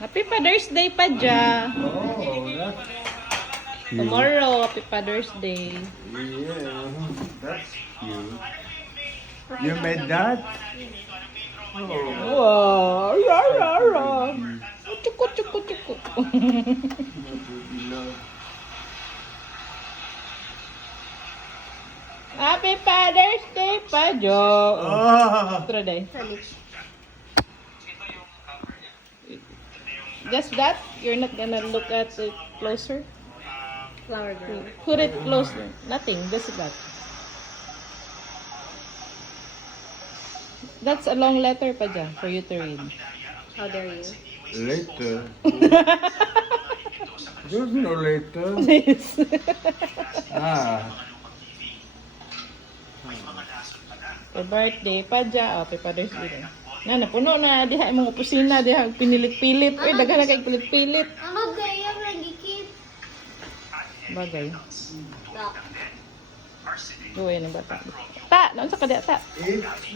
Happy Father's Day pa dyan. Oh, that's cute. Tomorrow, Happy Father's Day. Yeah, that's cute. You made that? Oh. Wow, rara. Chuku, chuku, chuku. Happy Father's Day pa dyan. Oh. Otro day. Just that? You're not gonna look at it closer? Flower girl. Put it closer. Nothing. Just that. That's a long letter pa dyan for you to read. How dare you? Later. There's no later. Yes. Ah. Happy birthday pa dyan. Oh, Happy Father's Day. Nga, napuno na. Diha yung mga opisina. Diha pinilit-pilit. Uy, daghan na kayo pilit-pilit. Ano kaya nagikip? Bagay. Tak. Gawin ng bata. Ta! Naon sa kada ta? It's